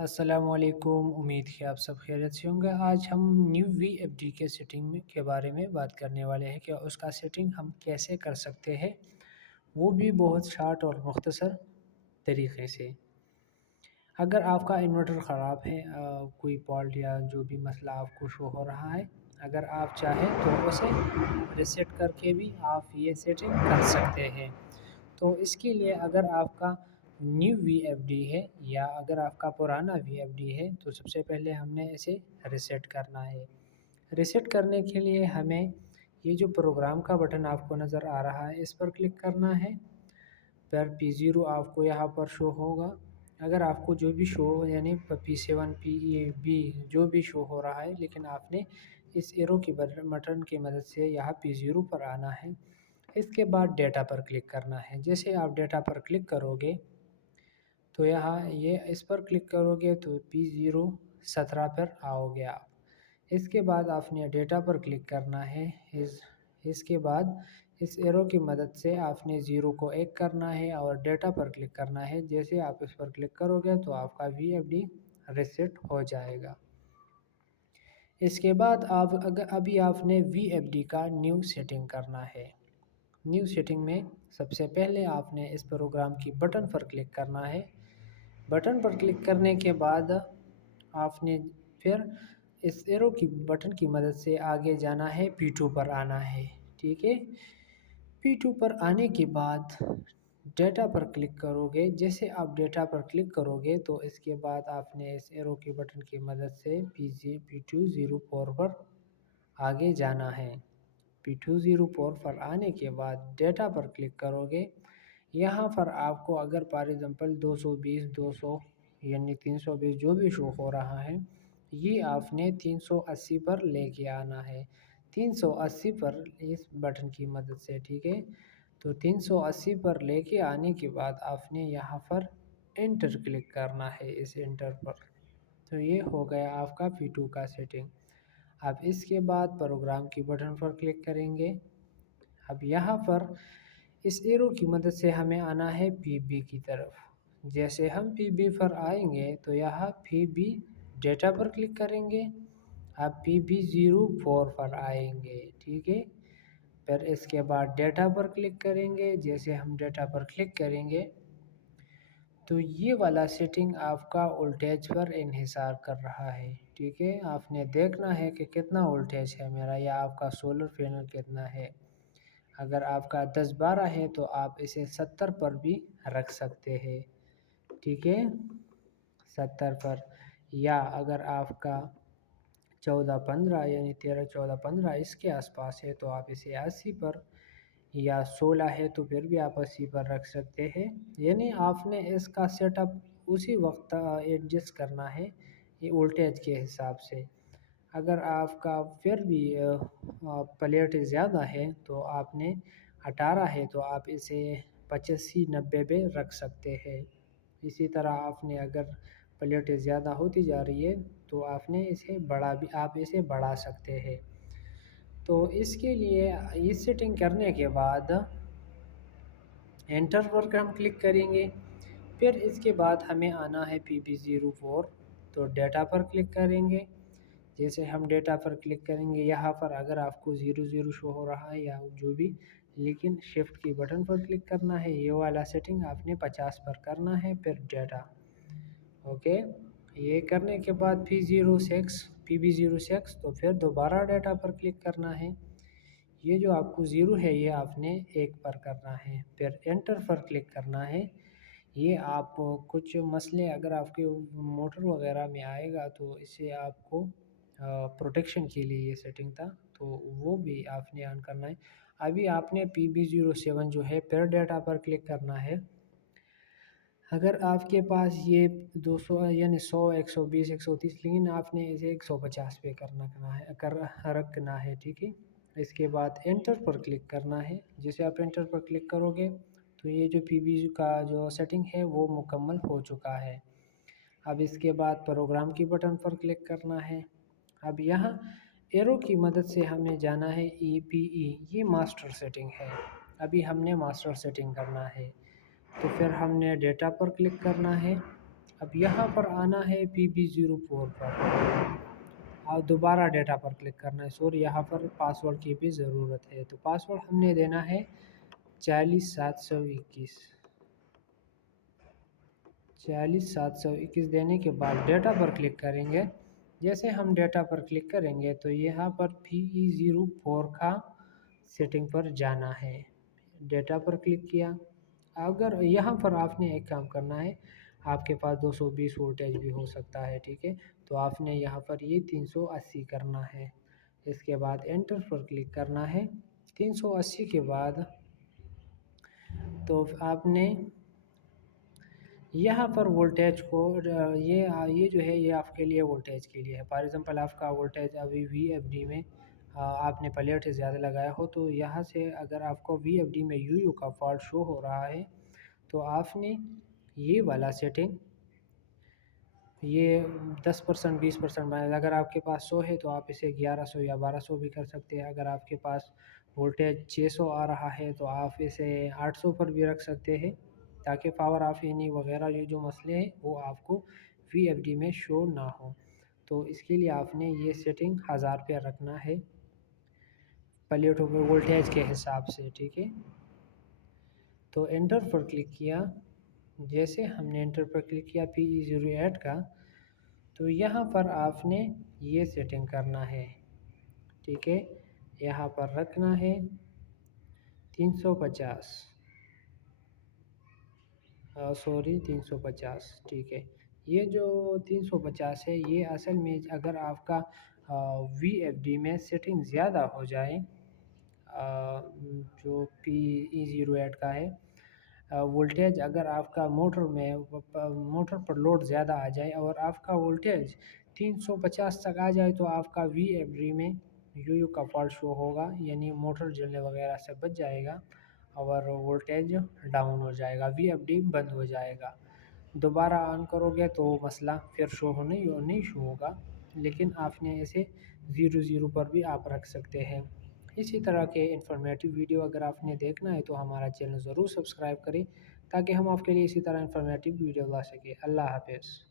السلام علیکم، امید ہے آپ سب خیریت سے ہوں گے۔ آج ہم نیو وی ایف ڈی کے سیٹنگ کے بارے میں بات کرنے والے ہیں کہ اس کا سیٹنگ ہم کیسے کر سکتے ہیں، وہ بھی بہت شارٹ اور مختصر طریقے سے۔ اگر آپ کا انورٹر خراب ہے، کوئی فالٹ یا جو بھی مسئلہ آپ کو شو ہو رہا ہے، اگر آپ چاہیں تو اسے ریسیٹ کر کے بھی آپ یہ سیٹنگ کر سکتے ہیں۔ تو اس کے لیے اگر آپ کا نیو وی ایف ڈی ہے یا اگر آپ کا پرانا وی ایف ڈی ہے تو سب سے پہلے ہم نے اسے ریسیٹ کرنا ہے۔ ریسیٹ کرنے کے لیے ہمیں یہ جو پروگرام کا بٹن آپ کو نظر آ رہا ہے اس پر کلک کرنا ہے، پھر P0 آپ کو یہاں پر شو ہوگا۔ اگر آپ کو جو بھی شو یعنی P7 PE جو بھی شو ہو رہا ہے، لیکن آپ نے اس ایرو کی بٹن کی مدد سے یہاں P0 پر آنا ہے۔ اس کے بعد ڈیٹا پر کلک کرنا ہے۔ جیسے آپ ڈیٹا پر کلک کرو گے تو یہاں اس پر کلک کرو گے تو P017 پر آؤ گے آپ۔ اس کے بعد آپ نے ڈیٹا پر کلک کرنا ہے۔ اس کے بعد اس ایرو کی مدد سے آپ نے 0 کو 1 کرنا ہے اور ڈیٹا پر کلک کرنا ہے۔ جیسے آپ اس پر کلک کرو گے تو آپ کا وی ایف ڈی ریسیٹ ہو جائے گا۔ اس کے بعد ابھی آپ نے وی ایف ڈی کا نیو سیٹنگ کرنا ہے۔ نیو سیٹنگ میں سب سے پہلے آپ نے اس پروگرام کی بٹن پر کلک کرنا ہے۔ بٹن پر کلک کرنے کے بعد آپ نے پھر اس ایرو کی بٹن کی مدد سے آگے جانا ہے، P2 پر آنا ہے، ٹھیک ہے۔ P2 پر آنے کے بعد ڈیٹا پر کلک کرو گے۔ جیسے آپ ڈیٹا پر کلک کرو گے تو اس کے بعد آپ نے اس ایرو کی بٹن کی مدد سے P204 پر آگے جانا ہے۔ P204 پر آنے کے بعد ڈیٹا پر کلک کرو گے۔ یہاں پر آپ کو اگر فار ایگزامپل 220 یعنی 320 جو بھی شو ہو رہا ہے، یہ آپ نے 380 پر لے کے آنا ہے۔ 380 پر اس بٹن کی مدد سے، ٹھیک ہے۔ تو 380 پر لے کے آنے کے بعد آپ نے یہاں پر انٹر کلک کرنا ہے، اس انٹر پر۔ تو یہ ہو گیا آپ کا P2 کا سیٹنگ۔ اب اس کے بعد پروگرام کی بٹن پر کلک کریں گے۔ اب یہاں پر اس ایرو کی مدد سے ہمیں آنا ہے PB کی طرف۔ جیسے ہم PB پر آئیں گے تو یہاں PB ڈیٹا پر کلک کریں گے۔ اب PB04 پر آئیں گے، ٹھیک ہے۔ پھر اس کے بعد ڈیٹا پر کلک کریں گے۔ جیسے ہم ڈیٹا پر کلک کریں گے تو یہ والا سیٹنگ آپ کا وولٹیج پر انحصار کر رہا ہے، ٹھیک ہے۔ آپ نے دیکھنا ہے کہ کتنا وولٹیج ہے میرا یا آپ کا سولر پینل کتنا ہے۔ اگر آپ کا 10-12 ہے تو آپ اسے 70 پر بھی رکھ سکتے ہیں، ٹھیک ہے، 70 پر۔ یا اگر آپ کا 14-15 یعنی 13-14-15 اس کے آس پاس ہے تو آپ اسے 80 پر، یا 16 ہے تو پھر بھی آپ 80 پر رکھ سکتے ہیں۔ یعنی آپ نے اس کا سیٹ اپ اسی وقت ایڈجسٹ کرنا ہے یہ وولٹیج کے حساب سے۔ اگر آپ کا پھر بھی پلیٹ زیادہ ہے تو آپ نے 18 ہے تو آپ اسے 85-90 پہ رکھ سکتے ہیں۔ اسی طرح آپ نے اگر پلیٹ زیادہ ہوتی جا رہی ہے تو آپ اسے بڑھا سکتے ہیں۔ تو اس کے لیے یہ سیٹنگ کرنے کے بعد انٹر پر ہم کلک کریں گے۔ پھر اس کے بعد ہمیں آنا ہے PB04، تو ڈیٹا پر کلک کریں گے۔ جیسے ہم ڈیٹا پر کلک کریں گے یہاں پر اگر آپ کو 00 شو ہو رہا ہے یا جو بھی، لیکن شفٹ کی بٹن پر کلک کرنا ہے، یہ والا سیٹنگ آپ نے 50 پر کرنا ہے، پھر ڈیٹا، اوکے۔ یہ کرنے کے بعد PB06 تو پھر دوبارہ ڈیٹا پر کلک کرنا ہے۔ یہ جو آپ کو 0 ہے یہ آپ نے 1 پر کرنا ہے، پھر انٹر پر کلک کرنا ہے۔ یہ آپ کچھ مسئلے اگر آپ کے موٹر وغیرہ میں آئے گا تو اسے آپ کو پروٹیکشن کے لیے یہ سیٹنگ تھا، تو وہ بھی آپ نے آن کرنا ہے۔ ابھی آپ نے PB07 جو ہے پھر ڈیٹا پر کلک کرنا ہے۔ اگر آپ کے پاس یہ 200 یعنی 100 120 130 لیکن آپ نے اسے 150 پہ رکھنا ہے، ٹھیک ہے۔ اس کے بعد انٹر پر کلک کرنا ہے۔ جیسے آپ انٹر پر کلک کرو گے تو یہ جو PB کا جو سیٹنگ ہے وہ مکمل ہو چکا ہے۔ اب اس کے بعد پروگرام کی بٹن پر کلک کرنا ہے۔ اب یہاں ایرو کی مدد سے ہمیں جانا ہے EPE، یہ ماسٹر سیٹنگ ہے۔ ابھی ہم نے ماسٹر سیٹنگ کرنا ہے، تو پھر ہم نے ڈیٹا پر کلک کرنا ہے۔ اب یہاں پر آنا ہے PB04 پر اور دوبارہ ڈیٹا پر کلک کرنا ہے. سوری یہاں پر پاسورڈ کی بھی ضرورت ہے. تو پاسورڈ ہم نے دینا ہے 40721. 40721 دینے کے بعد ڈیٹا پر کلک کریں گے. جیسے ہم ڈیٹا پر کلک کریں گے تو یہاں پر PE04 کا سیٹنگ پر جانا ہے. ڈیٹا پر کلک کیا. اگر یہاں پر آپ نے ایک کام کرنا ہے, آپ کے پاس 220 وولٹیج بھی ہو سکتا ہے, ٹھیک ہے, تو آپ نے یہاں پر یہ 380 کرنا ہے. اس کے بعد انٹر پر کلک کرنا ہے. 380 کے بعد تو آپ نے یہاں پر وولٹیج کو یہ جو ہے یہ آپ کے لیے وولٹیج کے لیے ہے. فار ایگزامپل آپ کا وولٹیج ابھی VFD میں آپ نے پلیٹ زیادہ لگایا ہو, تو یہاں سے اگر آپ کو VFD میں یو کا فالٹ شو ہو رہا ہے تو آپ نے یہ والا سیٹنگ یہ 10% 20% اگر آپ کے پاس 100 ہے تو آپ اسے 1100 یا 1200 بھی کر سکتے ہیں. اگر آپ کے پاس وولٹیج 600 آ رہا ہے تو آپ اسے 800 پر بھی رکھ سکتے ہیں, تاکہ پاور آف اینی وغیرہ یہ جو مسئلے ہیں وہ آپ کو VFD میں شو نہ ہو. تو اس کے لیے آپ نے یہ سیٹنگ 1000 پہ رکھنا ہے پلیٹوں میں وولٹیج کے حساب سے, ٹھیک ہے. تو انٹر پر کلک کیا. جیسے ہم نے انٹر پر کلک کیا PE08 کا, تو یہاں پر آپ نے یہ سیٹنگ کرنا ہے, ٹھیک ہے. یہاں پر رکھنا ہے 350 350, ٹھیک ہے. یہ جو 350 ہے یہ اصل میں اگر آپ کا VFD میں سیٹنگ زیادہ ہو جائے جو PE08 کا ہے, وولٹیج اگر آپ کا موٹر پر لوڈ زیادہ آ جائے اور آپ کا وولٹیج 350 تک آ جائے تو آپ کا VFD میں یو کا فالٹ شو ہوگا, یعنی موٹر جلنے وغیرہ سے بچ جائے گا اور وولٹیج ڈاؤن ہو جائے گا, VFD بند ہو جائے گا. دوبارہ آن کرو گے تو مسئلہ پھر شو نہیں شو ہوگا, لیکن آپ نے اسے 00 پر بھی آپ رکھ سکتے ہیں. اسی طرح کے انفارمیٹیو ویڈیو اگر آپ نے دیکھنا ہے تو ہمارا چینل ضرور سبسکرائب کریں, تاکہ ہم آپ کے لیے اسی طرح انفارمیٹیو ویڈیو لا سکیں. اللہ حافظ.